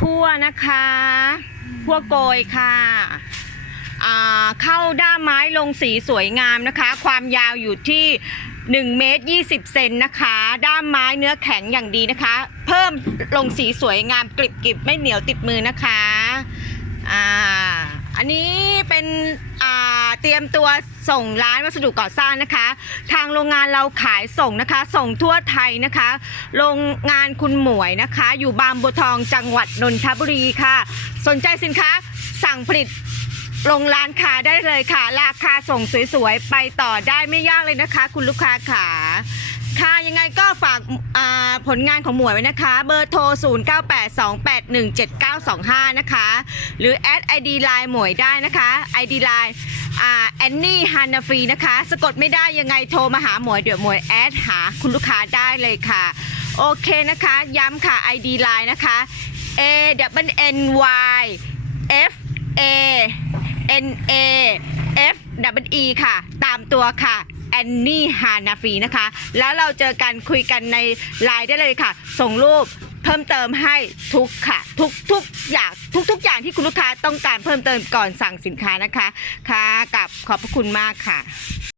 พั่วนะคะพั่วโกยค่ะอ่าเข้าด้ามไม้ลงสีสวยงามนะคะ ความยาวอยู่ที่1เมตร20 เซนนะคะ ด้ามไม้เนื้อแข็งอย่างดีนะคะ เพิ่มลงสีสวยงามกริบกริบไม่เหนียวติดมือนะคะอ่าอันนี้เป็น เตรียมตัวส่งร้านวัสดุก่อสร้างนะคะ ทางโรงงานเราขายส่งนะคะ ส่งทั่วไทยนะคะ โรงงานคุณหมวยนะคะ อยู่บางบัวทองจังหวัดนนทบุรีค่ะ สนใจสินค้าสั่งผลิตลงร้านค้าได้เลยค่ะ ราคาส่งสวยๆ ไปต่อได้ไม่ยากเลยนะคะ คุณลูกค้าค่ะค่ะยังไงก็ฝากาผลงานของหมวยไว้นะคะ เบอร์โทร 0982817925 นะคะ หรือแอด ID Line หมวยได้นะคะ ID Line อ่า แอนนี่ฮันาฟีนะคะ สะกดไม่ได้ยังไงโทรมาหาหมวยเดี๋ยวหมวยแอดหาคุณลูกค้าได้เลยค่ะ โอเคนะคะ ย้ำค่ะ ID Line นะคะ A W N Y F A N A F W E ค่ะ ตามตัวค่ะแอนนี่ฮานาฟีนะคะ แล้วเราเจอกันคุยกันในไลน์ได้เลยค่ะ ส่งรูปเพิ่มเติมให้ทุกค่ะ ทุกทุกอย่าง ทุก ๆ อย่างที่คุณลูกค้าต้องการเพิ่มเติมก่อนสั่งสินค้านะคะ ค่ะกับขอบพระคุณมากค่ะ